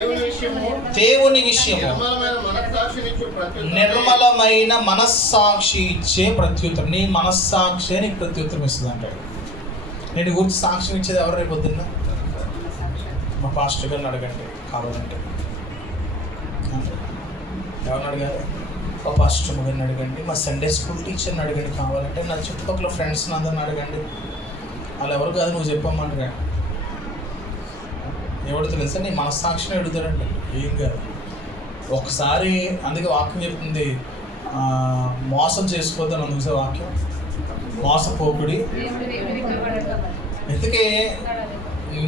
దేవుని విషయము నిర్మలమైన మనస్సాక్షి ఇచ్చే ప్రత్యుత్తరం. నీ మనస్సాక్షి నీకు ప్రత్యుత్తరం ఇస్తుంది అంటాడు. నేను గురించి సాక్ష్యం ఇచ్చేది ఎవరు? రేపు పొద్దున్న మా పాస్టర్ గారిని అడగండి కావాలంటే. ఎవరిని అడగాలి? మా పాస్టర్ గారిని అడగండి, మా సండే స్కూల్ టీచర్ని అడగండి, కావాలంటే నా చుట్టుపక్కల ఫ్రెండ్స్ని అందరిని అడగండి. వాళ్ళు ఎవరు కాదు, నువ్వు చెప్పమంటారు. ఎవడు తెలుసా? నీ మనస్సాక్షిని అడుగుతాడండి. ఏం కాదు. ఒకసారి అందుకే వాక్యం చెప్తుంది, మోసం చేసుకోవద్దని. అందుకే వాక్యం మోసపోకుడి. ఎందుకే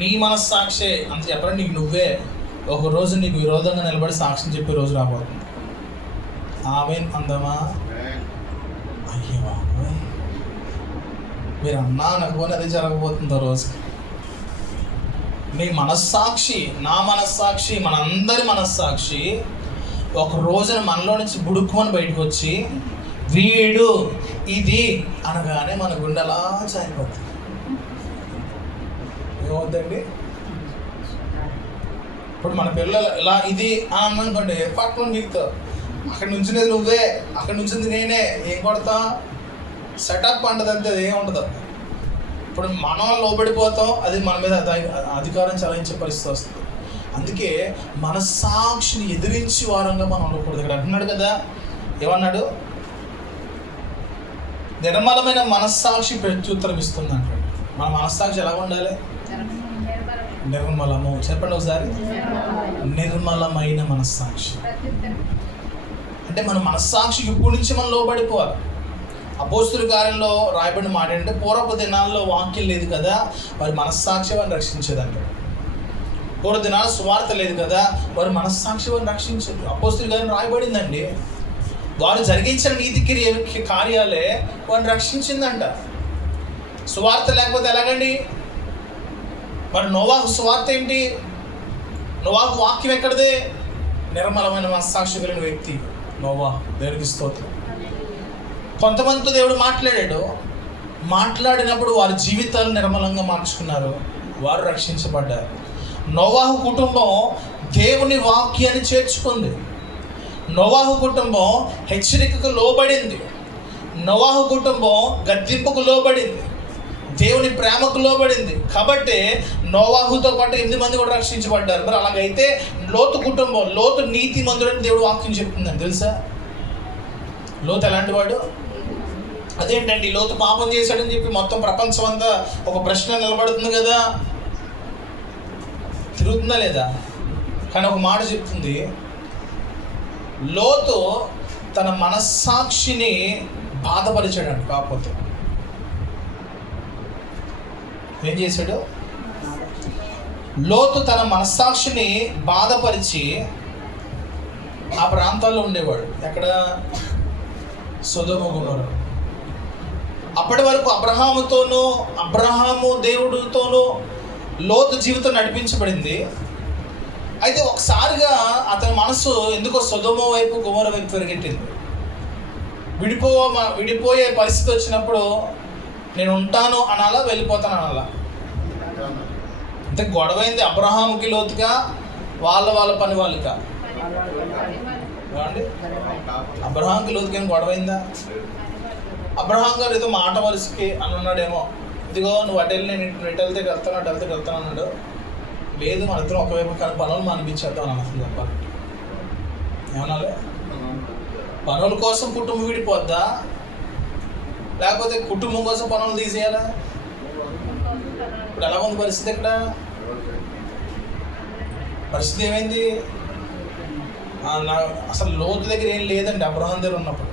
నీ మనస్సాక్షే అంత చెప్పడం. నీకు నువ్వే ఒకరోజు నీకు విరోధంగా నిలబడి సాక్ష్యం చెప్పే రోజు రాబోతుంది. ఆమె అందమా? అయ్యో బాబోయ్, మీరు అన్నా అనుకోని అదే జరగబోతుంది ఆ రోజు. నీ మనస్సాక్షి, నా మనస్సాక్షి, మనందరి మనస్సాక్షి ఒక రోజున మనలో నుంచి బుడుక్కుమని బయటకు వచ్చి వీడు ఇది అనగానే మన గుండె అలా చాయిపోతుంది. ఏమవుతుందండి? ఇప్పుడు మన పిల్లలు ఇలా ఇది అని అనుకోండి, పక్కన మీకు అక్కడ నుంచినేది నువ్వే, అక్కడ నుంచింది నేనే, ఏం కొడతా? సెటప్ అంటదంతే, అది ఏం ఉండదు. ఇప్పుడు మనం లోబడిపోతాం, అది మన మీద అధికారం చలాయించే పరిస్థితి వస్తుంది. అందుకే మనస్సాక్షిని ఎదిరించి వారంగా మనం ఉండకూడదు. ఇక్కడ అంటున్నాడు కదా, ఏమన్నాడు? నిర్మలమైన మనస్సాక్షి ప్రత్యుత్తరం ఇస్తుంది అంటాడు. మన మనస్సాక్షి ఎలా ఉండాలి? నిర్మలము. చెప్పండి ఒకసారి. నిర్మలమైన మనస్సాక్షి అంటే మన మనస్సాక్షికి ఇప్పుడు నుంచి మనం లోబడిపోవాలి. అపోస్తుల కార్యంలో రాయబడిన మాట ఏంటంటే, పూర్వపు దినాల్లో వాక్యం లేదు కదా, వారి మనస్సాక్షి వారిని రక్షించేదంట. పూర్వ దినాల్లో సువార్త లేదు కదా, వారి మనస్సాక్షి వారిని రక్షించేది. అపోస్తుల కార్యం రాయబడిందండి. వారు జరిగించిన నీతి కార్యాలే వారిని రక్షించిందంట. సువార్త లేకపోతే ఎలాగండి? మరి నోవాహు సువార్త ఏంటి? నోవాహు వాక్యం ఎక్కడిదే? నిర్మలమైన మనస్సాక్షి కలిగిన వ్యక్తి నోవాహు. దేవునికి స్తోత్రం. కొంతమందితో దేవుడు మాట్లాడాడు. మాట్లాడినప్పుడు వారి జీవితాలు నిర్మలంగా మార్చుకున్నారు, వారు రక్షించబడ్డారు. నోవాహు కుటుంబం దేవుని వాక్యాన్ని చేర్చుకుంది. నోవాహు కుటుంబం హెచ్చరికకు లోబడింది. నోవాహు కుటుంబం గద్దింపుకు లోబడింది, దేవుని ప్రేమకు లోబడింది. కాబట్టి నోవాహుతో పాటు 8 మంది కూడా రక్షించబడ్డారు. మరి అలాగైతే లోతు కుటుంబం, లోతు నీతి మందుడని దేవుడు వాక్యం చెప్తుందని తెలుసా? లోతు ఎలాంటి వాడు? అదేంటండి, లోతు పాపం చేశాడని చెప్పి మొత్తం ప్రపంచం అంతా ఒక ప్రశ్న నిలబడుతుంది కదా, తిరుగుతుందా లేదా? కానీ ఒక మాట చెప్తుంది, లోతు తన మనస్సాక్షిని బాధపరిచాడంట. కాకపోతే ఏం చేశాడు? లోతు తన మనస్సాక్షిని బాధపరిచి ఆ ప్రాంతాల్లో ఉండేవాడు. ఎక్కడ? సొదొమ గొమొర్రా. అప్పటి వరకు అబ్రహాము దేవుడితోనూ లోతు జీవితం నడిపించబడింది. అయితే ఒకసారిగా అతని మనసు ఎందుకో సొదొమ వైపు గొమొర్రా వైపు పరిగెట్టింది. విడిపోయే పరిస్థితి వచ్చినప్పుడు నేను ఉంటాను అనాలా, వెళ్ళిపోతాను అనాలా? అంటే గొడవైంది అబ్రహాముకి లోతుగా, వాళ్ళ పని వాళ్ళకా? ఏమండి? అబ్రహాంకి లోతుకి ఏం గొడవైందా? అబ్రహాం గారు ఏదో మాట వరుసకి అని అన్నాడేమో, ఇదిగో నువ్వు అటు వెళ్ళి నేను ఇటు వెళ్తే వెళ్తాను అన్నాడు. లేదు, మన ఇద్దరం ఒకవైపు కానీ పనులు అనిపించేద్దాం అని అసలు చెప్పాలి. ఏమనాలి? పనుల కోసం కుటుంబం విడిపోద్దా, లేకపోతే కుటుంబం కోసం పనులు తీసేయాలా? ఇప్పుడు ఎలా ఉంది పరిస్థితి? ఇక్కడ పరిస్థితి ఏమైంది? అసలు లోతు దగ్గర ఏం లేదండి. అబ్రహాం దగ్గర ఉన్నప్పుడు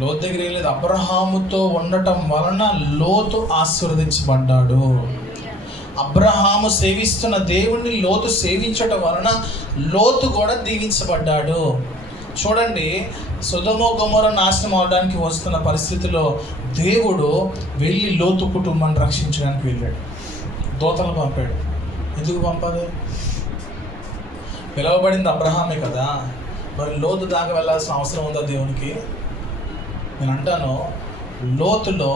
లోతు దగ్గర ఏం లేదు. అబ్రహాముతో ఉండటం వలన లోతు ఆశీర్వదించబడ్డాడు. అబ్రహాము సేవిస్తున్న దేవుణ్ణి లోతు సేవించటం వలన లోతు కూడా దీవించబడ్డాడు. చూడండి, సొదొమ గొమొర్రా నాశనం అవడానికి వస్తున్న పరిస్థితిలో దేవుడు వెళ్ళి లోతు కుటుంబాన్ని రక్షించడానికి వెళ్ళాడు. దూతలను పంపాడు. ఎందుకు పంపాలి? పిలవబడింది అబ్రహామే కదా, మరి లోతు దాకా వెళ్ళాల్సిన అవసరం ఉందా దేవునికి? నేను అంటాను, లోతులో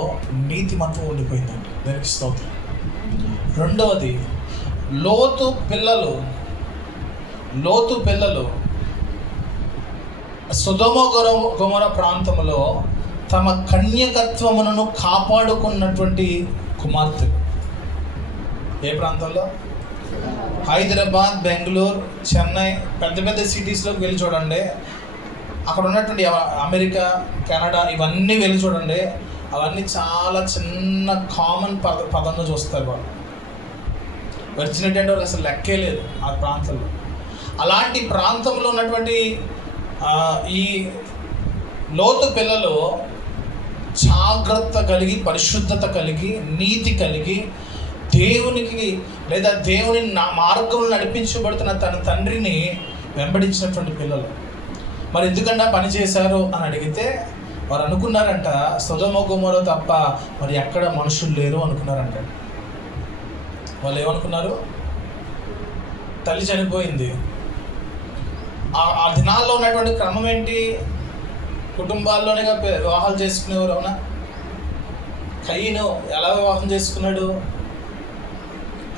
నీతిమంతం ఉండిపోయిందండి. దానికి స్తోత్రం. రెండవది, లోతు పిల్లలు సొదొమ గొమొర ప్రాంతంలో తమ కన్యకత్వమును కాపాడుకున్నటువంటి కుమార్తె. ఏ ప్రాంతంలో? హైదరాబాద్, బెంగళూరు, చెన్నై, పెద్ద పెద్ద సిటీస్లోకి వెళ్ళి చూడండి. అక్కడ ఉన్నటువంటి అమెరికా, కెనడా ఇవన్నీ వెళ్ళి చూడండి. అవన్నీ చాలా చిన్న కామన్ పదంలో చూస్తారు వాళ్ళు. వెర్జినిటీ అంటే వాళ్ళకి అసలు లెక్కే లేదు ఆ ప్రాంతంలో. అలాంటి ప్రాంతంలో ఉన్నటువంటి ఈ లోతు పిల్లలు జాగ్రత్త కలిగి, పరిశుద్ధత కలిగి, నీతి కలిగి, దేవునికి లేదా దేవుని మార్గంలో నడిపించబడుతున్న తన తండ్రిని వెంబడించినటువంటి పిల్లలు. మరి ఎందుకంటే పని చేశారు అని అడిగితే వారు అనుకున్నారంట, సొదొమ గొమొర తప్ప మరి ఎక్కడ మనుషులు లేరు అనుకున్నారంట. వాళ్ళు ఏమనుకున్నారు? తల్లి చనిపోయింది. ఆ దినాల్లో ఉన్నటువంటి క్రమం ఏంటి? కుటుంబాల్లోనేగా వివాహాలు చేసుకునేవారు. అవునా? కయీను ఎలా వివాహం చేసుకున్నాడు?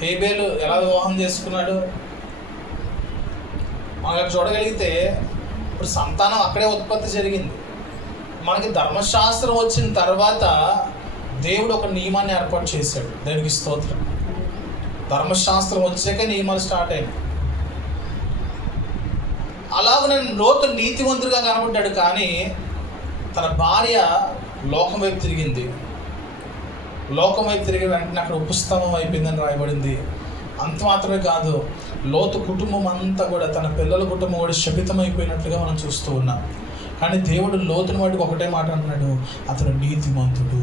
హేబేలు ఎలా వివాహం చేసుకున్నాడు? మనకు చూడగలిగితే ఇప్పుడు సంతానం అక్కడే ఉత్పత్తి జరిగింది. మనకి ధర్మశాస్త్రం వచ్చిన తర్వాత దేవుడు ఒక నియమాన్ని ఏర్పాటు చేశాడు. దేవునికి స్తోత్రం. ధర్మశాస్త్రం వచ్చాక నియమాలు స్టార్ట్ అయినాయి. అలాగనే లోతు నీతివంతుడిగా కనబడ్డాడు, కానీ తన భార్య లోకం వైపు తిరిగింది. లోకం వైపు తిరిగి వెంటనే అక్కడ ఉపస్తంభం అయిపోయిందని రాయబడింది. అంత మాత్రమే కాదు, లోతు కుటుంబం అంతా కూడా, తన పిల్లల కుటుంబం కూడా శపితం అయిపోయినట్లుగా మనం చూస్తూ ఉన్నాం. కానీ దేవుడు లోతుని వాటికి ఒకటే మాట అంటున్నాడు, అతను నీతిమంతుడు.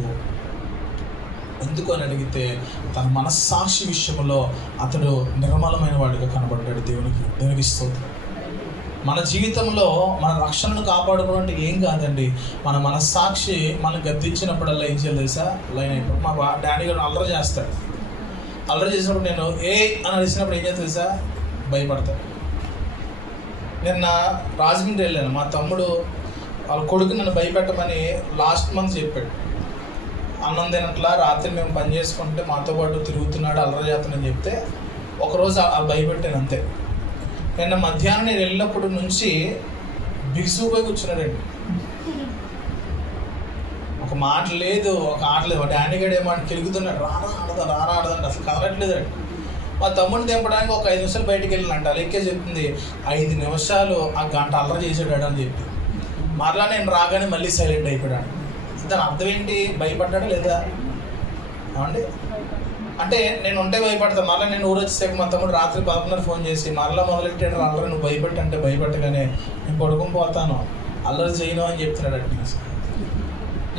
ఎందుకు అని అడిగితే తన మనస్సాక్షి విషయంలో అతడు నిర్మలమైన వాడిగా కనబడ్డాడు. దేవునికి స్తోత్రం. మన జీవితంలో మన రక్షణను కాపాడుకోవాలంటే ఏం కాదండి, మన మనస్సాక్షి మనం గద్దించినప్పుడల్లా ఏం చేయాలి తెలుసా? లైన్ అయిపోయి మా డాడీ గారు అల్లరి చేస్తాడు. అల్లరి చేసినప్పుడు నేను అని అడిగినప్పుడు ఏం చేస్తా తెలుసా? భయపడతాడు. నిన్న రాజమండ్రి వెళ్ళాను. మా తమ్ముడు వాళ్ళ కొడుకు నన్ను భయపెట్టమని లాస్ట్ మంత్ చెప్పాడు. అన్నం తినట్లా, రాత్రి మేము పని చేసుకుంటే మాతో పాటు తిరుగుతున్నాడు, అల్లరి చేస్తున్నాడని చెప్తే ఒకరోజు భయపెట్టాను అంతే. నిన్న మధ్యాహ్నం నేను వెళ్ళినప్పుడు నుంచి బిగుసుపోయి కూర్చున్నాడండి. ఒక మాట లేదు, ఒక ఆట లేదు. డాడీ గడు ఏమంటే కెలుగుతున్నాడు, రారా ఆడదండి, అసలు కదలట్లేదండి. మా తమ్ముడిని దింపడానికి ఒక 5 నిమిషాలు బయటికి వెళ్ళినంట. లెక్కే చెప్తుంది 5 నిమిషాలు ఆ గంట అల్లరి చేసాడు అని చెప్పి. మరలా నేను రాగానే మళ్ళీ సైలెంట్ అయిపోయాడు. దాని అర్థం ఏంటి? భయపడ్డాడా లేదా? ఏమండి? అంటే నేను ఉంటే భయపడతాను. మళ్ళీ నేను ఊరు వచ్చేసాక మా తమ్ముడు రాత్రి 11:30 ఫోన్ చేసి మరలా మొదలెట్టాడు, అల్లరి నువ్వు భయపెట్టంటే భయపెట్టగానే నేను పడుకుని పోతాను, అల్లరి చేయను అని చెప్తున్నాడు. అట్లీస్ట్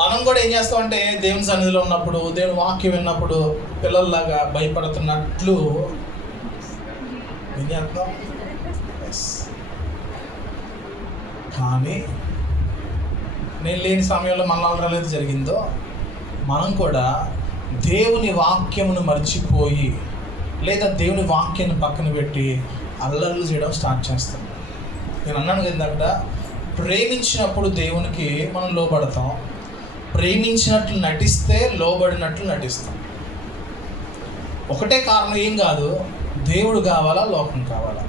మనం కూడా ఏం చేస్తామంటే దేవుని సన్నిధిలో ఉన్నప్పుడు, దేవుని వాక్యం విన్నప్పుడు పిల్లల్లాగా భయపడుతున్నట్లు ఏం చేస్తాం. కానీ నేను లేని సమయంలో మన అల్లరి ఏది జరిగిందో, మనం కూడా దేవుని వాక్యమును మర్చిపోయి లేదా దేవుని వాక్యాన్ని పక్కన పెట్టి అల్లర్లు చేయడం స్టార్ట్ చేస్తాం. నేను అన్నాను కదా, ప్రేమించినప్పుడు దేవునికి మనం లోబడతాం, ప్రేమించినట్లు నటిస్తే లోబడినట్లు నటిస్తాం. ఒకటే కారణం, ఏం కాదు, దేవుడు కావాలా లోకం కావాలా?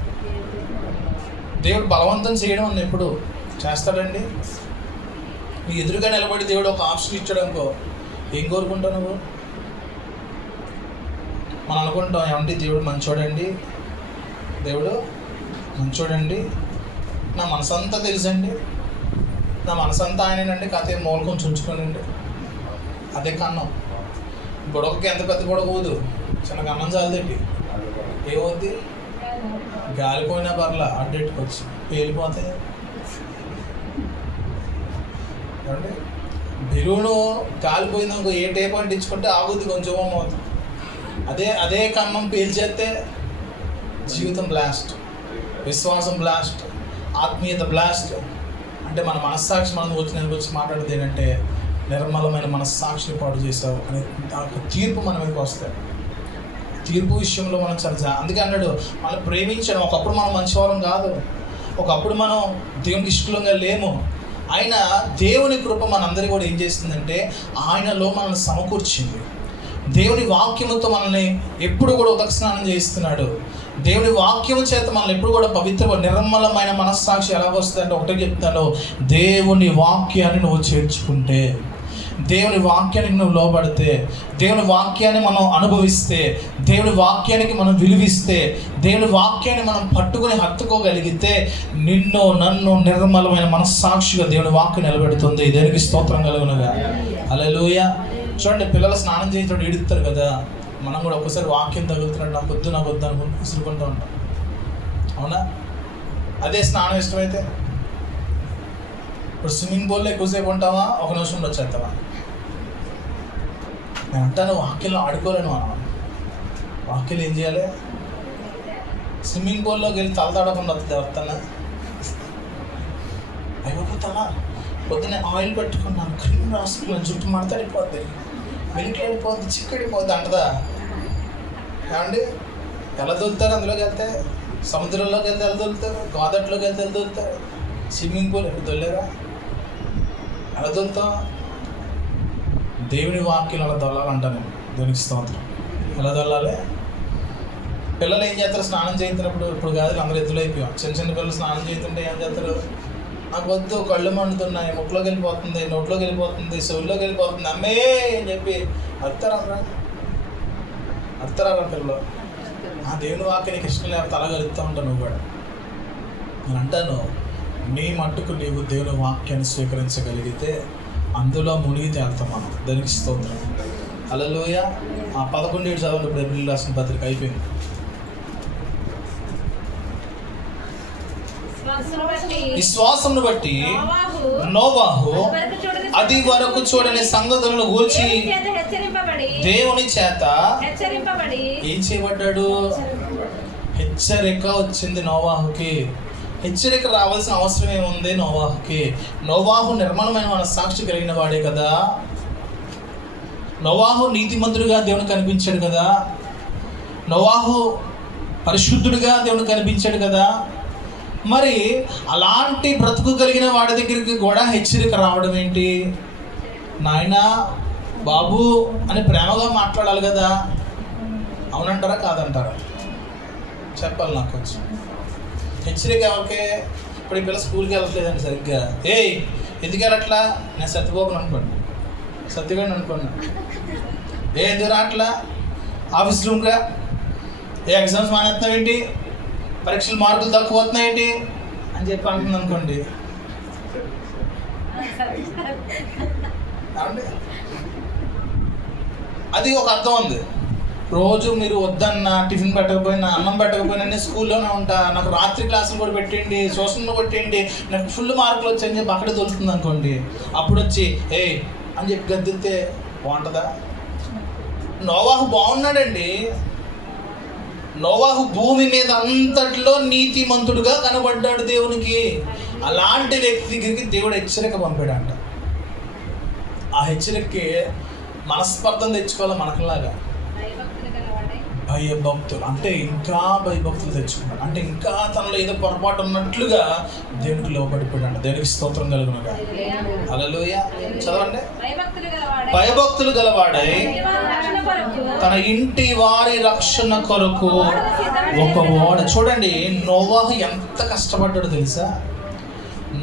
దేవుడు బలవంతం చేయడం అని ఎప్పుడు చేస్తాడండి? నీ ఎదురుగా నిలబడి దేవుడు ఒక ఆప్షన్ ఇచ్చాడు అనుకో, ఏం కోరుకుంటావు నువ్వు? మనం అనుకుంటాం, ఏమంటే దేవుడు మంచోడండి, దేవుడు మంచోడండి, నా మనసంతా తెలుసండి, నా మనసంతా ఆయనేనండి, కాకపోతే మూల కొంచెం ఉంచుకోనండి. అదే కన్నం. గొడవకి ఎంత పెద్ద గొడవ పోదు, చిన్న కన్నం చాలదండి. ఏమవుద్ది? గాలిపోయినా పర్లా అడ్డెట్టుకొచ్చి పేలిపోతాయి. ఏమండి? బెలూను కాలిపోయిందనుకో, ఏ టేప్ అంటించుకుంటే ఆగుద్ది, కొంచెం అవుతుంది. అదే కన్నం పేల్చేస్తే జీవితం బ్లాస్ట్, విశ్వాసం బ్లాస్ట్, ఆత్మీయత బ్లాస్ట్. అంటే మన మనస్సాక్షి మనం వచ్చి మాట్లాడేది ఏంటంటే, నిర్మలమైన మనస్సాక్షిని పాడు చేసావు అనే తీర్పు మన మీదకి వస్తాయి. తీర్పు విషయంలో మనం చాలా అందుకే అన్నాడు, మనం ప్రేమించడం. ఒకప్పుడు మనం మంచివారం కాదు, ఒకప్పుడు మనం దేవునికి ఇష్టంగా లేము. ఆయన దేవుని కృప మనందరికీ కూడా ఏం చేస్తుందంటే, ఆయనలో మనల్ని సమకూర్చింది. దేవుని వాక్యముతో మనల్ని ఎప్పుడు కూడా ఉదక స్నానం చేయిస్తున్నాడు. దేవుని వాక్యము చేత మనల్ని ఎప్పుడు కూడా పవిత్ర నిర్మలమైన మనస్సాక్షి ఎలా వస్తుంది అంటే ఒకటే చెప్తాను, దేవుని వాక్యాన్ని నువ్వు చేర్చుకుంటే, దేవుని వాక్యానికి నువ్వు లోబడితే, దేవుని వాక్యాన్ని మనం అనుభవిస్తే, దేవుని వాక్యానికి మనం విలువిస్తే, దేవుని వాక్యాన్ని మనం పట్టుకుని హత్తుకోగలిగితే నిన్ను నన్ను నిర్మలమైన మనస్సాక్షిగా దేవుని వాక్యం నిలబెడుతుంది. దేవునికి స్తోత్రం కలుగునుగా. హల్లెలూయా. చూడండి, పిల్లలు స్నానం చేసేటప్పుడు ఈడుతారు కదా, మనం కూడా ఒక్కసారి వాక్యం తగులుతున్నాడు, నాకు వద్దు అనుకుంటూ విసురుకుంటూ ఉంటాం. అవునా? అదే స్నానం ఇష్టమైతే ఇప్పుడు స్విమ్మింగ్ పూల్లో ఎక్కువసేపు ఉంటావా, ఒక నిమిషంలో వచ్చేస్తావా? నేను అంటాను, వాక్యంలో ఆడుకోలేను. వాక్యం ఏం చేయాలి? స్విమ్మింగ్ పూల్లోకి వెళ్ళి తలదాడకుండా వస్తుంది ఎవరితోనా? అయిపోతావా? పొద్దున్నే ఆయిల్ పెట్టుకున్నాను, క్రీమ్ రాసుకున్నాను, జుట్టు మడతడిపోద్ది, వెలికి వెళ్ళిపోద్ది, చిక్కడిపోద్ది అంటదా? ఏమండి, ఎలా దొరుకుతారు? అందులోకి వెళ్తే సముద్రంలోకి వెళ్తే ఎలా దొరుకుతారు? గోదావరిలోకి వెళ్తే ఎలా దొరుకుతారు? స్విమ్మింగ్ పూల్ ఎప్పుడు దొల్లేరా? ఎలా దొరుకుతాం? దేవుని వాక్యం అలా దొల్లాలంటాను. దేవునికి స్తోత్రం. ఎలా దొల్లాలి? పిల్లలు ఏం చేస్తారు స్నానం చేయించినప్పుడు? ఇప్పుడు కాదు, అందరూ ఎద్దులైపోయాం. చిన్న పిల్లలు స్నానం చేస్తుంటే ఏం చేస్తారు? నాకు వద్దు, కళ్ళు మండుతున్నాయి, ముక్కులోకి వెళ్ళిపోతుంది, నోట్లోకి వెళ్ళిపోతుంది, చెవుల్లోకి వెళ్ళిపోతుంది, అమ్మే అని చెప్పి అర్థరా పిల్లలు. ఆ దేవుని వాక్యానికి ఇష్టం లేక తలగలుగుతూ ఉంటాను. నువ్వు కూడా నేను అంటాను, నీ మట్టుకు నీవు దేవుని వాక్యాన్ని స్వీకరించగలిగితే అందులో మునిగి తేలుతాం మనం. దానికి స్తోత్రం. హల్లెలూయా. ఆ 11 చదవండి. ఇప్పుడు ఏప్రిల్ రాసిన పత్రిక అయిపోయింది. విశ్వాసమును బట్టి నోవాహు అది వరకు చూడని సంగతులను గూర్చి దేవుని చేత ఏం చేయబడ్డాడు? హెచ్చరిక వచ్చింది నోవాహుకి. హెచ్చరిక రావాల్సిన అవసరం ఏముంది నోవాహుకి? నోవాహు నిర్మలమైన మనస్సాక్షి కలిగిన వాడే కదా. నోవాహు నీతిమంతుడిగా దేవునికి కనిపించాడు కదా. నోవాహు పరిశుద్ధుడిగా దేవునికి కనిపించాడు కదా. మరి అలాంటి బ్రతుకు కలిగిన వాడి దగ్గరికి కూడా హెచ్చరిక రావడం ఏంటి? నాయనా, బాబు అని ప్రేమగా మాట్లాడాలి కదా. అవునంటారా కాదంటారా? చెప్పాలి నాకు కొంచెం. హెచ్చరిక ఎవరికే? ఇప్పుడు ఈ పిల్ల స్కూల్కి వెళ్ళట్లేదండి సరిగ్గా. ఏయ్ ఎందుకు వెళ్ళట్లా? నేను సత్యబాబుని అనుకోండి, సత్యగాడిని అనుకోండి. ఎందుకు రావట్లా? ఆఫీస్ రూమ్గా ఎగ్జామ్స్ మానేస్తున్నావు ఏంటి? పరీక్షలు మార్కులు తక్కువ వస్తున్నాయి ఏంటి అని చెప్పి అంటుంది అనుకోండి. అది ఒక అర్థం ఉంది. రోజు మీరు వద్దన్న, టిఫిన్ పెట్టకపోయినా, అన్నం పెట్టకపోయినా నేను స్కూల్లోనే ఉంటా, నాకు రాత్రి క్లాసులు కూడా పెట్టండి, ట్యూషన్లో పెట్టండి, నాకు ఫుల్ మార్కులు వచ్చాయని చెప్పి అక్కడే దొరుకుతుంది అనుకోండి. అప్పుడు వచ్చి ఏయ్ అని చెప్పి గద్దితే బాగుంటుందా? నోవాహు బాగున్నాడండి. నోవాహు భూమి మీద అంతట్లో నీతిమంతుడుగా కనబడ్డాడు దేవునికి. అలాంటి వ్యక్తి దగ్గరికి దేవుడు హెచ్చరిక పంపాడంట. ఆ హెచ్చరికకి మనస్పర్ధం తెచ్చుకోవాలి మనకులాగా. భయభక్తులు అంటే ఇంకా భయభక్తులు తెచ్చుకున్నాడు. అంటే ఇంకా తనలో ఏదో పొరపాటు ఉన్నట్లుగా దేవునికి లోబడిపోయాడు. దేవునికి స్తోత్రం కలుగునుగా. హల్లెలూయా. చదవండి. భయభక్తులు గలవాడై తన ఇంటి వారి రక్షణ కొరకు ఒక ఓడ. చూడండి, నోవాహు ఎంత కష్టపడ్డాడో తెలుసా?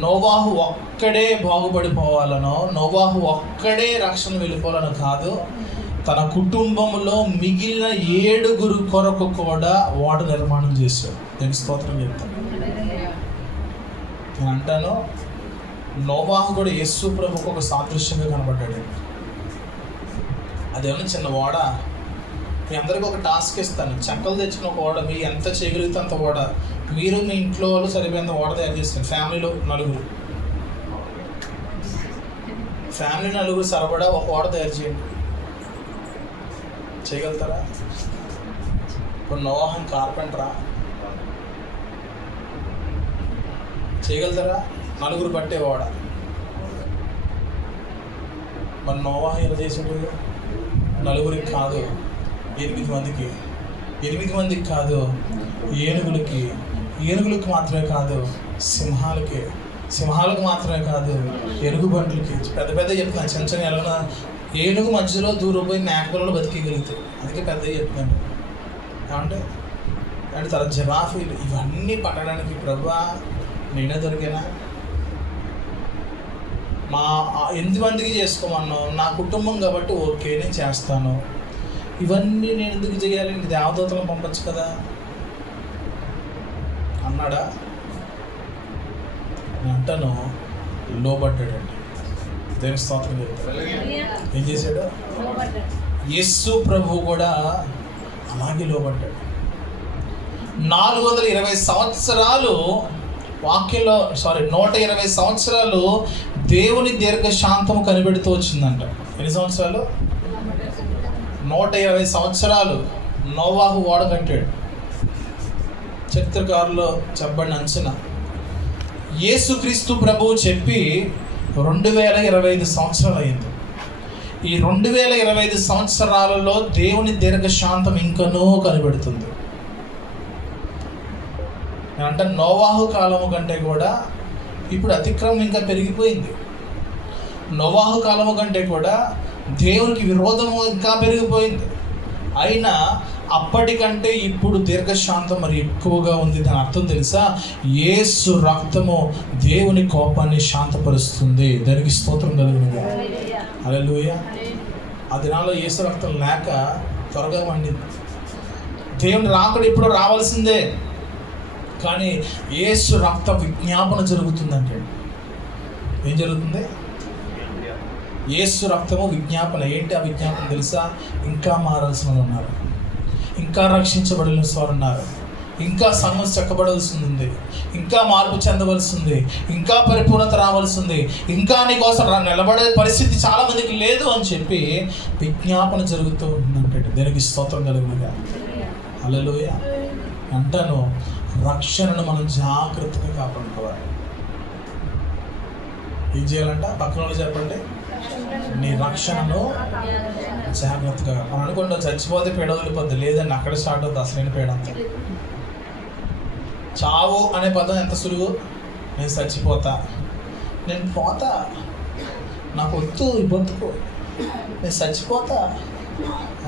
నోవాహు ఒక్కడే బాగుపడిపోవాలనో, నోవాహు ఒక్కడే రక్షణ వెళ్ళిపోవాలనో కాదు, తన కుటుంబంలో మిగిలిన 7 కొరకు కూడా ఓడ నిర్మాణం చేశాడు. నేను స్తోత్రం చెప్తాను. నేను అంటాను, నోవాహు కూడా యేసు ప్రభువుకు ఒక సాదృశ్యంగా కనబడ్డాడు. అదేమన్నా చిన్న ఓడ? మీ అందరికీ ఒక టాస్క్ ఇస్తాను. చెక్కలు తెచ్చిన ఒక ఓడ, మీ ఎంత చేయగలిగితే అంత ఓడ, మీరు మీ ఇంట్లో వాళ్ళు సరిపోయేంత ఓడ తయారు చేస్తారు. ఫ్యామిలీ 4 సరిపడా ఒక ఓడ తయారు చేయండి. చేయగలుగుతారా? ఇప్పుడు నోవాహు కార్పెంటరా? చేయగలుగుతారా? 4 పట్టే ఓడ. మరి నోవాహు ఎలా చేసాడు? 4 కాదు, 8 మందికి. 8 మందికి కాదు, ఏనుగులకి మాత్రమే కాదు, సింహాలకు మాత్రమే కాదు, ఎలుగుబంట్లకి. పెద్ద చెప్తున్నాను, చిన్న ఎలాగో ఏనుగు మధ్యలో దూరిపోయి మేకపిల్లలు బతికేయగలుగుతాయి. అందుకే పెద్దగా చెప్తున్నాను. ఏమంటే అంటే తర్వాత జిరాఫీలు ఇవన్నీ పట్టడానికి ప్రభువా నేనే దొరికానా? మా 8 మందికి చేసుకోమన్నావు, నా కుటుంబం కాబట్టి ఓకే నేను చేస్తాను. ఇవన్నీ నేను ఎందుకు చేయాలి? దేవదూతలను పంపచ్చు కదా అన్నాడా? నేను అంటాను లోబడ్డాడండి. దేని స్తోత్రం చెప్తాడు. ఏం చేశాడు? యేసు ప్రభు కూడా అలాగే లోబడ్డాడు. 420 సంవత్సరాలు వాక్యంలో 120 సంవత్సరాలు దేవుని దీర్ఘశాంతము కనిపెడుతూ వచ్చిందంట. ఎన్ని సంవత్సరాలు? 120 సంవత్సరాలు నోవాహు ఓడ కట్టాడు. చరిత్రకారులో చెప్పబడిన అంచనా యేసుక్రీస్తు ప్రభువు చెప్పి 2025 సంవత్సరాలు అయింది. ఈ 2025 సంవత్సరాలలో దేవుని దీర్ఘశాంతం ఇంకనూ కనిపెడుతుంది. అంటే నోవాహు కాలము కంటే కూడా ఇప్పుడు అతిక్రమం ఇంకా పెరిగిపోయింది. నోవాహు కాలము కంటే కూడా దేవునికి విరోధము ఇంకా పెరిగిపోయింది. అయినా అప్పటికంటే ఇప్పుడు దీర్ఘశాంతం మరి ఎక్కువగా ఉంది. దాని అర్థం తెలుసా? యేసు రక్తము దేవుని కోపాన్ని శాంతపరుస్తుంది. దానికి స్తోత్రం కలుగునుగా. హల్లెలూయా. ఆ దినాల్లో యేసు రక్తం లేక త్వరగా మండింది. దేవుని రాకడ ఇప్పుడు రావాల్సిందే, కానీ యేసు రక్త విజ్ఞాపన జరుగుతుందంటే ఏం జరుగుతుంది? యేసు రక్తము విజ్ఞాపన. ఏంటి ఆ విజ్ఞాపన తెలుసా? ఇంకా మారాల్సిన వాళ్ళు ఉన్నారు, ఇంకా రక్షించబడిన వారు ఉన్నారు, ఇంకా సంఘం చెక్కబడాల్సి ఉంది, ఇంకా మార్పు చెందవలసి ఉంది, ఇంకా పరిపూర్ణత రావాల్సి ఉంది, ఇంకా నీకోసం నిలబడే పరిస్థితి చాలా మందికి లేదు అని చెప్పి విజ్ఞాపన జరుగుతూ ఉందంటే దేనికి స్తోత్రం కలుగునుగా. హల్లెలూయా. అంటాను రక్షణను మనం జాగ్రత్తగా కాపాడుకోవాలి. ఏం చేయాలంట? పక్కన వాళ్ళు చెప్పండి, నీ రక్షణను జాగ్రత్తగా. మనం అనుకుంటాం చచ్చిపోతే పీడ వదిలిపోద్ది. లేదండి, అక్కడ స్టార్ట్ అవుతుంది అసలైన పీడ అంతా. చావు అనే పదం ఎంత సులువు. నేను చచ్చిపోతా, నేను పోతా, నాకు వద్దు ఈ బతుకు, నేను చచ్చిపోతా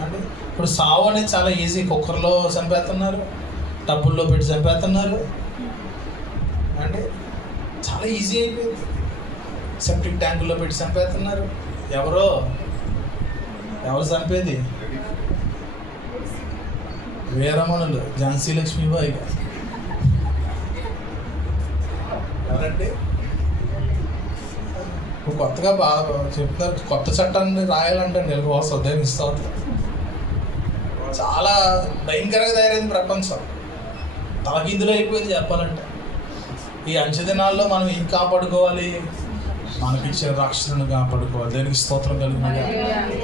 అంటే. ఇప్పుడు సావు అనేది చాలా ఈజీ. కుక్కర్లో చంపేస్తున్నారు, టబ్బుల్లో పెట్టి చంపేస్తున్నారు అంటే చాలా ఈజీ అయిపోయింది. సెప్టిక్ ట్యాంకుల్లో పెట్టి చంపేస్తున్నారు. ఎవరు చంపేది? వీరమణులు, ఝాన్సీ లక్ష్మీబాయి ఎవరండి? ఇప్పుడు కొత్తగా బాగా చెప్తున్నారు, కొత్త చట్టాన్ని రాయాలంటే నెలకు కోసం ఉదయం ఇస్తా. చాలా భయంకరంగా తయారైంది ప్రపంచం, తలకిందులు అయిపోయింది చెప్పాలంటే. ఈ అంచె దినాల్లో మనం ఏం కాపాడుకోవాలి? మనకిచ్చిన రక్షణను కాపాడుకోవాలి. దేనికి స్తోత్రం కలుగునుగా.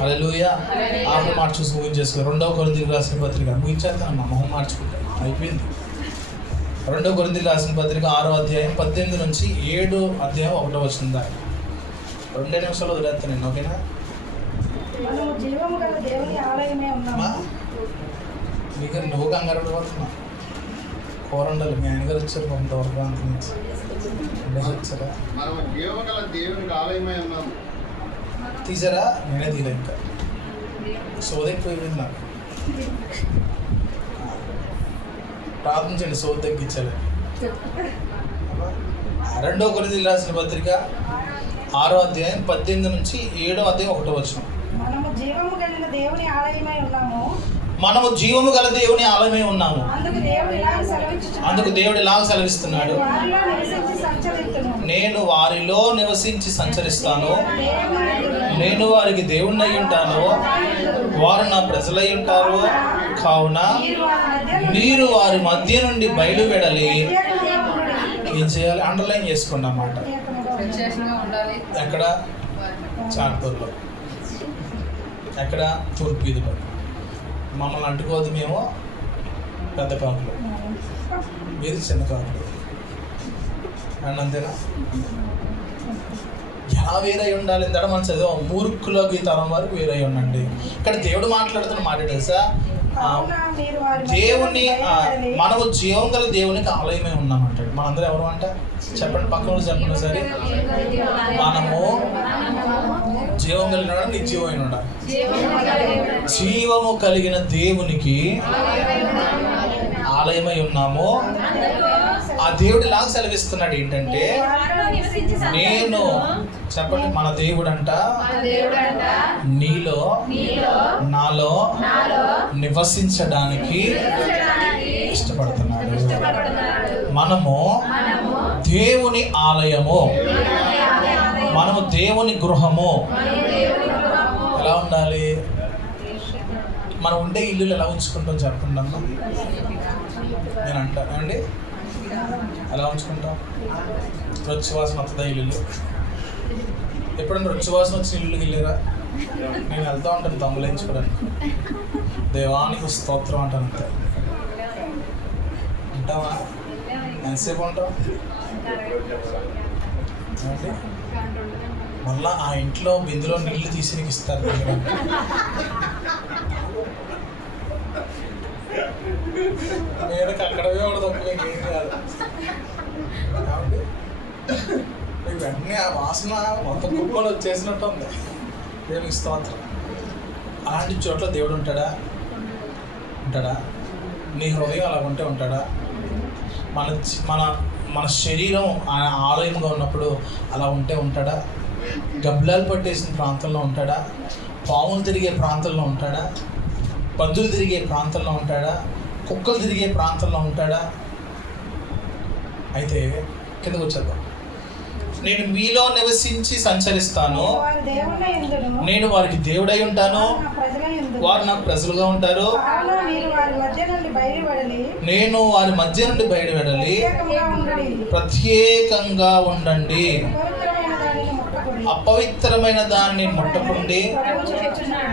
హల్లెలూయా. ఆఖరి మాట చూసి ముగించేసుకో. 2 కొరింథీయులకు రాసిన పత్రిక ముగించేస్తాను. మా మొహం మార్చుకుంటాను, అయిపోయింది. 2 కొరింథీయులకు రాసిన పత్రిక 6వ అధ్యాయం 18 నుంచి 7 అధ్యాయం 1వ వచనం దాకా 2 నిమిషాలు వదిలేస్తాను నేను. ఓకేనా? మీకు నువ్వు కంగారు పడిపోతున్నా. కూరండలు మీ ఆయన గారు వచ్చారు కొంత ప్రాంతం నుంచి వచ్చారా? తీసారా? నేనే తీలే. ఇంకా సోదెక్కిపోయింది నాకు. ప్రార్థించండి సోది తగ్గించాలి. 2 కొరింథీయులకు రాసిన పత్రిక 6వ అధ్యాయం 18 నుంచి 7వ అధ్యాయం 1వ వచనం. మనము జీవము గల దేవుని ఆలయమై ఉన్నాము. అందుకు దేవుడు ఇలాగ సెలవిస్తున్నాడు, నేను వారిలో నివసించి సంచరిస్తాను, నేను వారికి దేవుణ్ణి ఉంటాను, వారు నా ప్రజలై ఉంటారు. కావున మీరు వారి మధ్య నుండి బయలు వెడలి ఏం చేయాలి? అండర్లైన్ చేసుకోండి అన్నమాట. ఎక్కడ? చాట్పూర్లో. ఎక్కడ? తూర్పు వీధిలో. మమ్మల్ని అంటుకోదు, మేము పెద్ద కాపులు, మీరు చిన్న కాపులు అండ్ అంతేనా? ఎలా వేరై ఉండాలి? ఇంత మనం చదివాం, మూర్ఖులకి తరం వరకు వేరై ఉండండి. ఇక్కడ దేవుడు మాట్లాడుతున్న మాట తెలుసా? దేవుని మనము జీవం గల దేవునికి ఆలయమై ఉన్నామంటాడు. మనందరూ ఎవరు అంట చెప్పండి, పక్కన చెప్పండి సరే. మనము జీవం కలిగిన నిర్జీవమైన ఉండాలి. జీవము కలిగిన దేవునికి ఆలయమై ఉన్నాము. ఆ దేవుడు ఇలాగ సెలవిస్తున్నాడు ఏంటంటే, నేను చెప్పండి, మన దేవుడంట నీలో నాలో నివసించడానికి ఇష్టపడుతున్నాడు. మనము దేవుని ఆలయము, మనము దేవుని గృహము. ఎలా ఉండాలి? మనం ఉండే ఇల్లు ఎలా ఉంచుకుంటాం చెప్పండి అమ్మ. నేను అంటాను అండి, ఎలా ఉంచుకుంటాం? రొచ్చువాసన వస్తుందా ఇల్లు? ఎప్పుడన్నా రొచ్చువాసన వచ్చిన ఇల్లుకి వెళ్ళారా? నేను వెళ్తూ ఉంటాను దమ్ములేయించుకోవడానికి. దేవానికి స్తోత్రం అంటాను. అంతే ఉంటావా? ఎంతసేపు ఉంటావు? అంటే మళ్ళా ఆ ఇంట్లో బిందులో నీళ్లు తీసి నీకు ఇస్తారు. మీదకి అక్కడవే ఉండదు, మీకు ఏం కాదు. మీకు వెంటనే ఆ వాసన మొత్తం కుప్పలు వచ్చేసినట్టు ఉంది. దేవునికి స్తోత్రం. అలాంటి చోట్ల దేవుడు ఉంటాడా? ఉంటాడా? నీ హృదయం అలా ఉంటే ఉంటాడా? మన మన మన శరీరం ఆలయంగా ఉన్నప్పుడు అలా ఉంటే ఉంటాడా? గబ్బలాలు పట్టేసిన ప్రాంతంలో ఉంటాడా? పాములు తిరిగే ప్రాంతంలో ఉంటాడా? పందులు తిరిగే ప్రాంతంలో ఉంటాడా? కుక్కలు తిరిగే ప్రాంతంలో ఉంటాడా? అయితే కిందకు వచ్చేద్దాం. నేను మీలో నివసించి సంచరిస్తాను, నేను వారికి దేవుడై ఉంటాను, వారు నాకు ప్రజలుగా ఉంటారు. నేను వారి మధ్య నుండి బయటపడాలి. ప్రత్యేకంగా ఉండండి, అపవిత్రమైన దాన్ని ముట్టకుండి.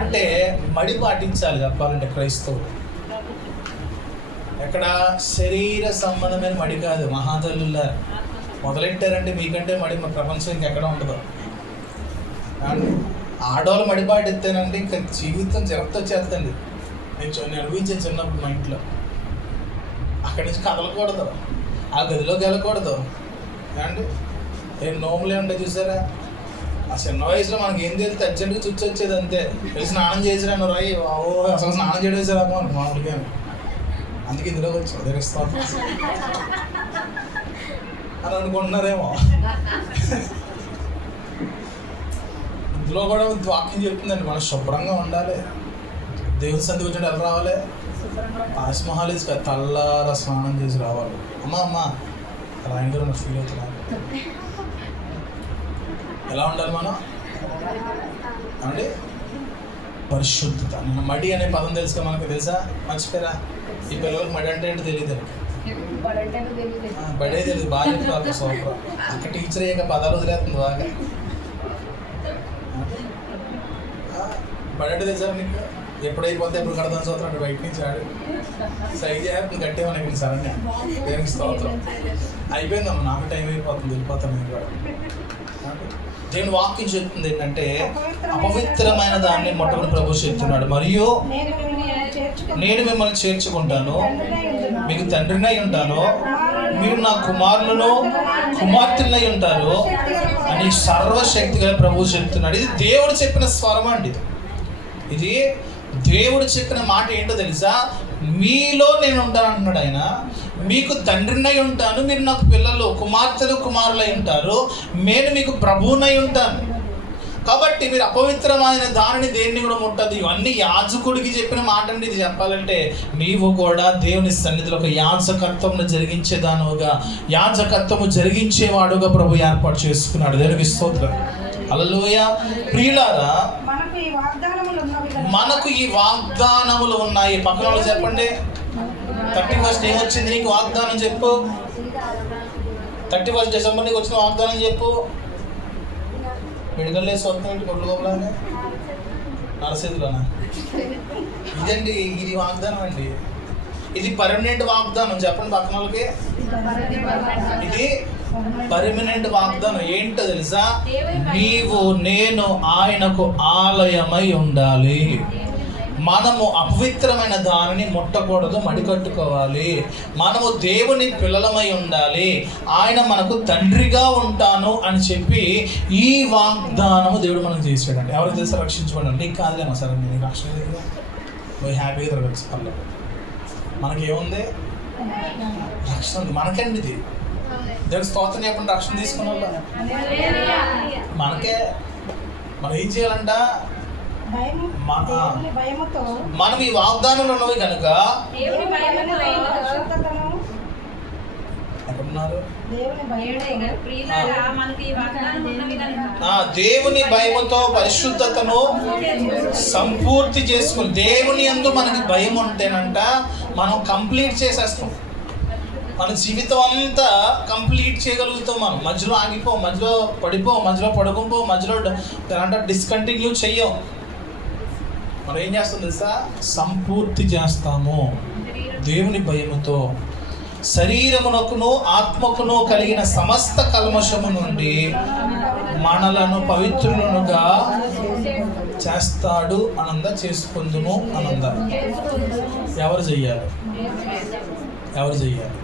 అంటే మడి పాటించాలి చెప్పాలంటే క్రైస్తవుడు. ఎక్కడ శరీర సంబంధమైన మడి కాదు. మహాతల్లుల మొదలెట్టారంటే మీకంటే మడి మా ప్రపంచం ఇంకెక్కడ ఉండదు. ఆడవాళ్ళు మడి పాటిస్తానంటే ఇంకా జీవితం జరగతో వచ్చేస్తండి. నేను అనుభవించాను చిన్నప్పుడు మా ఇంట్లో. అక్కడి నుంచి కదలకూడదు, ఆ గదిలోకి వెళ్ళకూడదు. అండి ఏం నోములే ఉంటాయి చూసారా? ఆ చిన్న వయసులో మనకి ఏం తెలిస్తే అర్జెంట్గా చుచ్చి వచ్చేది అంతే. వెళ్ళి స్నానం చేసిరాను రాయి, అసలు స్నానం చేయడం వేసారామో అని మామూలుగా. అందుకే ఇందులోకి వచ్చి ఉదరిస్తాను అని అనుకుంటున్నారేమో. ఇందులో కూడా వాక్యం చెప్తుందండి, మనం శుభ్రంగా ఉండాలి. దేవుని సంధి కూర్చొని ఎలా రావాలి? తాజ్మహల్ తల్లారా స్నానం చేసి రావాలి. అమ్మ రాయన్ గారు నాకు ఫీల్ అవుతున్నారు. ఎలా ఉండాలి మనం అంటే? పరిశుద్ధత. మన మడి అనే పదం తెలుసుగా మనకు, తెలుసా? మర్చిపోయారా? ఈ పిల్లలకు మడి అంటే ఏంటో తెలియదు. బడే తెలియదు. బాగా చెప్తారు సూపర్. అక్కడ టీచర్ అయ్యాక పదాలు వదిలేస్తుంది బాగా. బడి అంటే తెలుసా నీకు? ఎప్పుడైపోతే ఎప్పుడు కడతాను స్తోత్రం అంటే బయట నుంచి ఆడు సైజ్ చేస్తుంది కట్టేమని ఇక్కడ సరణ. దేనికి స్తోత్రం. అయిపోయిందమ్మా, నాకు టైం అయిపోతుంది, వెళ్ళిపోతాను నేను కూడా. దేవుని వాక్యం చెప్తుంది ఏంటంటే, అపవిత్రమైన దాన్ని మొట్టమొదటి ప్రభు చెప్తున్నాడు. మరియు నేను మిమ్మల్ని చేర్చుకుంటాను, మీకు తండ్రినై ఉంటాను, మీరు నా కుమారులను కుమార్తెలై ఉంటారు అని సర్వశక్తి గల ప్రభువు చెప్తున్నాడు. ఇది దేవుడు చెప్పిన స్వరం అండి. ఇది దేవుడు చెప్పిన మాట ఏంటో తెలుసా? మీలో నేను ఉంటాను అంటున్నాడు ఆయన. మీకు తండ్రినై ఉంటాను, మీరు నాకు పిల్లలు కుమార్తెలు కుమారులై ఉంటారు, నేను మీకు ప్రభువునై ఉంటాను. కాబట్టి మీరు అపవిత్రమైన దానిని దేన్ని కూడా ముట్టదు. ఇవన్నీ యాజకుడికి చెప్పిన మాట అండి. ఇది చెప్పాలంటే నీవు కూడా దేవుని సన్నిధిలో ఒక యాజకత్వము జరిగించేదానుగా, యాజకత్వము జరిగించేవాడుగా ప్రభు ఏర్పాటు చేసుకున్నాడు. దేవునికి స్తోత్రం. హల్లెలూయా. ప్రియులారా, మనకు ఈ వాగ్దానములు ఉన్నాయి. పక్కన వాళ్ళు చెప్పండి. 31st ఏమొచ్చింది నీకు వాగ్దానం చెప్పు. 31 డిసెంబర్ నీకు వచ్చిన వాగ్దానం చెప్పు. మెడికల్ లేసి వస్తాం ఏంటి కొట్లు గోపులానే నరసేతులోనా? ఇదండి, ఇది వాగ్దానం అండి. ఇది పర్మనెంట్ వాగ్దానం. చెప్పండి పక్కన వాళ్ళకి. ఇది పర్మనెంట్ వాగ్దానం. ఏంటో తెలుసా? నీవు నేను ఆయనకు ఆలయమై ఉండాలి. మనము అపవిత్రమైన దానిని ముట్టకూడదు, మడికట్టుకోవాలి. మనము దేవుని పిల్లలమై ఉండాలి. ఆయన మనకు తండ్రిగా ఉంటాను అని చెప్పి ఈ వాగ్దానము దేవుడు మనకు చేశాడండి. ఎవరికి తెలిసి రక్షించుకోండి. నీకు కాదులేమో సరే, నేను రక్షణ లేదు, పోయి హ్యాపీగా తిరగచ్చు పల్లె. మనకేముంది? రక్షణ ఉంది మనకండి. ఇది దేవుడి స్తోత్రం చెప్పండి. రక్షణ తీసుకున్న వాళ్ళు మనకే. మనం ఏం చేయాలంట? మనం ఈ వాగ్దానంలో ఉన్నవి కనుక ఎక్కడున్నారు? దేవుని భయముతో పరిశుద్ధతను సంపూర్తి చేసుకుని, దేవుని యందు మనకి భయం ఉంటేనంట మనం కంప్లీట్ చేసేస్తాం. మన జీవితం అంతా కంప్లీట్ చేయగలుగుతాం. మనం మధ్యలో ఆగిపో, మధ్యలో పడిపో, మధ్యలో పడుకుంపో, మధ్యలో అంటే డిస్కంటిన్యూ చెయ్యం. మనం ఏం చేస్తాం తెలుసా? సంపూర్తి చేస్తాము. దేవుని భయముతో శరీరమునకును ఆత్మకును కలిగిన సమస్త కల్మషము నుండి మనలను పవిత్రులనుగా చేస్తాడు అనంద. చేసుకుందుము అనంద. ఎవరు చెయ్యాలి? ఎవరు చెయ్యాలి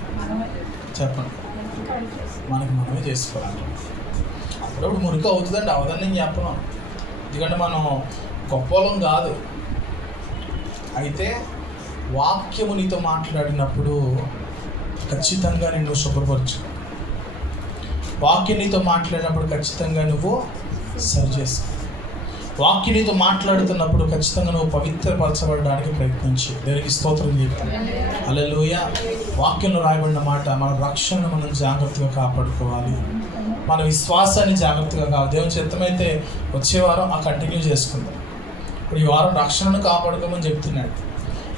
చెప్పండి? మనకి మనమే చేసుకోవాలి. అప్పుడప్పుడు మురికి అవుతుందండి, అవదని నేను చెప్పను. ఎందుకంటే మనం గొప్పలం కాదు. అయితే వాక్యము నీతో మాట్లాడినప్పుడు ఖచ్చితంగా నిన్ను శుభ్రపరచు. వాక్యం నీతో మాట్లాడినప్పుడు ఖచ్చితంగా నువ్వు సరి చేసుకో. వాక్యం నీతో మాట్లాడుతున్నప్పుడు ఖచ్చితంగా నువ్వు పవిత్రపరచబడడానికి ప్రయత్నించి దేవునికి స్తోత్రం చెప్తాను. హల్లెలూయా. వాక్యంలో రాయబడిన మాట, మన రక్షణను మనం జాగ్రత్తగా కాపాడుకోవాలి, మన విశ్వాసాన్ని జాగ్రత్తగా కావాలి. దేవుని చిత్తమైతే వచ్చే వారం ఆ కంటిన్యూ చేసుకుందాం. ఇప్పుడు ఈ వారం రక్షణను కాపాడుకోమని చెప్తున్నాడు.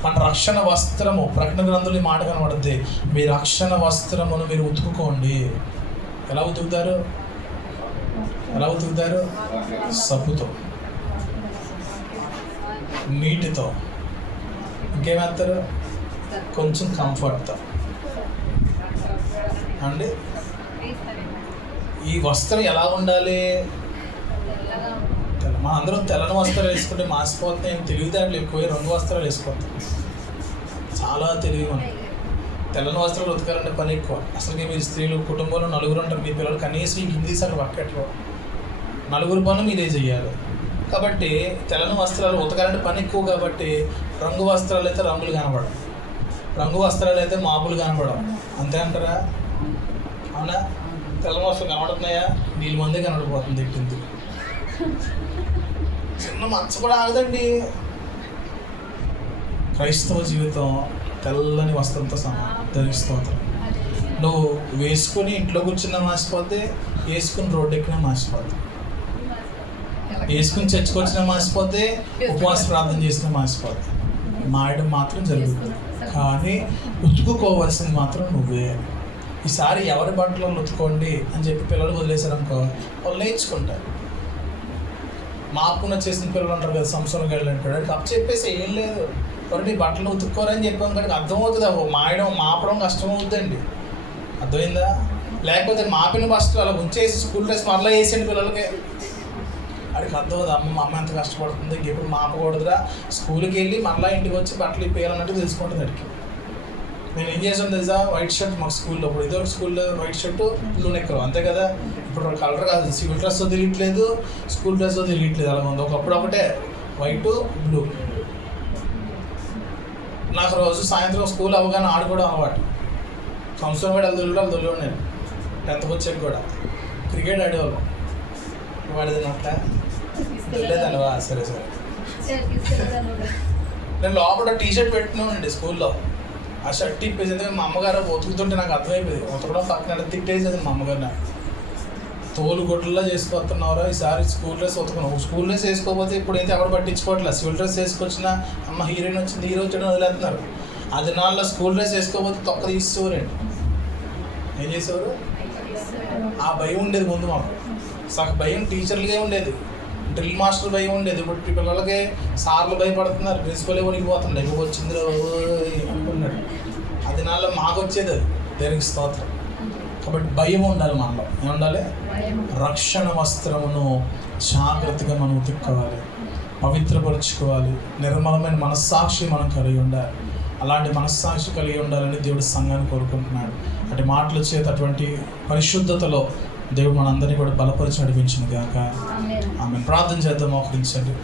మన రక్షణ వస్త్రము, ప్రకటన గ్రంథంలో ఈ మాట కనబడుద్ది, మీ రక్షణ వస్త్రమును మీరు ఉతుకుకోండి. ఎలా ఉతుకుతారు? ఎలా ఉతుకుతారు? సబ్బుతో, నీటితో, ఇంకేమేస్తారు? కొంచెం కంఫర్ట్తో అండి. ఈ వస్త్రం ఎలా ఉండాలి? మా అందరం తెల్లని వస్త్రాలు వేసుకుంటే మాసిపోతే తెలివితేటలు ఎక్కువ, రంగు వస్త్రాలు వేసుకోవద్దు. చాలా తెలివి ఉంది. తెల్లని వస్త్రాలు ఉతకాలంటే పని ఎక్కువ. అసలుకి మీరు స్త్రీలు కుటుంబంలో నలుగురు ఉంటారు, మీ పిల్లలు కనీసం ఈ హిందీ సార్ బకెట్లో నలుగురు పనులు మీరే చెయ్యాలి. కాబట్టి తెల్లని వస్త్రాలు ఉతకాలంటే పని ఎక్కువ. కాబట్టి రంగు వస్త్రాలు అయితే రంగులు కనబడవు, రంగు వస్త్రాలు అయితే మామూలు కనబడవు. అంతే అంటారా? అవునా? తెల్లని వస్త్రాలు కనబడుతున్నాయా? నీళ్ళ మందే కనబడిపోతుంది. ఎట్టింది చిన్న మచ్చ కూడా ఆగదండి. క్రైస్తవ జీవితం తెల్లని వస్త్రంతో సమానం. స్తోత్రం. నువ్వు వేసుకొని ఇంట్లో కూర్చున్నా మాసిపోతే, వేసుకుని రోడ్డు ఎక్కినా మాసిపోతే, వేసుకుని చర్చకొచ్చినా మాసిపోతే, ఉపవాస ప్రార్థన చేసినా మాసిపోతే. మాయడం మాత్రం జరుగుతుంది, కానీ ఉతుకుకోవాల్సింది మాత్రం నువ్వే. ఈసారి ఎవరి బట్టలు ఉతుకోండి అని చెప్పి పిల్లలు వదిలేశారనుకో, వాళ్ళు నేర్చుకుంటారు. మార్పున చేసిన పిల్లలు ఉంటారు కదా, సంవత్సరం గడ్డలు అంటాడు. అప్పు చెప్పేసి ఏం లేదు, నీ బట్టలు ఉతుక్కోరని చెప్పాం కానీ అర్థమవుతుంది. మాయడం మాపడం కష్టం అవుతుందండి. అర్థమైందా? లేకపోతే మాపిన బస్సులు అలా ఉంచేసి స్కూల్ డ్రెస్ మరలా వేసేయండి పిల్లలకి. అడికి అర్థం అవుతుంది. మా అమ్మ ఎంత కష్టపడుతుంది, ఇప్పుడు మాపకూడదురా, స్కూల్కి వెళ్ళి మరలా ఇంటికి వచ్చి బట్టలు ఇప్పేయాలన్నట్టు తెలుసుకుంటుంది. అడికి నేను ఏం చేసాను తెలుసా? వైట్ షర్ట్ మాకు స్కూల్లో, ఇప్పుడు ఇదో స్కూల్లో వైట్ షర్టు బ్లూ నెక్కరు, అంతే కదా. ఇప్పుడు కలర్ కాదు, సివిల్ డ్రెస్ తెలియట్లేదు, స్కూల్ డ్రెస్ తెలియట్లేదు, అలా ఉంది. ఒకప్పుడు ఒకటే వైటు బ్లూ. నాకు రోజు సాయంత్రం స్కూల్ అవగానే ఆడుకోవడం అలవాటు. సంవత్సరం కూడా తొలివాడు నేను 10th వచ్చాక కూడా క్రికెట్ ఆడేవాళ్ళం. వాడిది అట్లా తెలియదండి. సరే సరే. నేను లోపల టీషర్ట్ పెట్టినానండి స్కూల్లో. ఆ షర్ట్ ఇప్పేసి, ఎందుకంటే మా అమ్మగారు ఉతుకుతుంటే నాకు అర్థమైపోయింది. ఉతకడం పక్కన తిట్టేసేది మా అమ్మగారు. నాకు తోలు గొడ్డలా చేసుకొస్తున్నారా, ఈసారి స్కూల్ డ్రెస్ ఉతుకున్నావు. స్కూల్ డ్రెస్ వేసుకోకపోతే ఇప్పుడు అయితే ఎవరు పట్టించుకోవట్లేదు. సివిల్ డ్రెస్ వేసుకొచ్చినా అమ్మ హీరోయిన్ వచ్చింది, హీరో వచ్చాడని వదిలేస్తున్నారు. అది నాళ్ళ స్కూల్ డ్రెస్ వేసుకోకపోతే తొక్క తీసేవారండి. ఏం చేసేవారు? ఆ భయం ఉండేది ముందు మాకు. సగం భయం టీచర్లకే ఉండేది, డ్రిల్ మాస్టర్ భయం ఉండేది. ఇప్పుడు పిల్లలకి సార్లు భయపడుతున్నారు, ప్రిన్సిపల్ వణికిపోతుంది. ఎక్కువ వచ్చింది అనుకున్నాడు. అది నాళ్ళ మాకు వచ్చేది. అది దేనికి స్తోత్రం. కాబట్టి భయం ఉండాలి మనలో. ఏముండాలి? రక్షణ వస్త్రమును జాగ్రత్తగా మనం ఉతుక్కోవాలి. పవిత్రపరుచుకోవాలి. నిర్మలమైన మనస్సాక్షి మనం కలిగి ఉండాలి. అలాంటి మనస్సాక్షి కలిగి ఉండాలని దేవుడు సంఘాన్ని కోరుకుంటున్నాడు. అటు మాటల చేత అటువంటి పరిశుద్ధతలో దేవుడు మనందరినీ కూడా బలపరిచి నడిపించింది గాక. ఆమె ప్రార్థన చేద్దాం. మోకరించండి.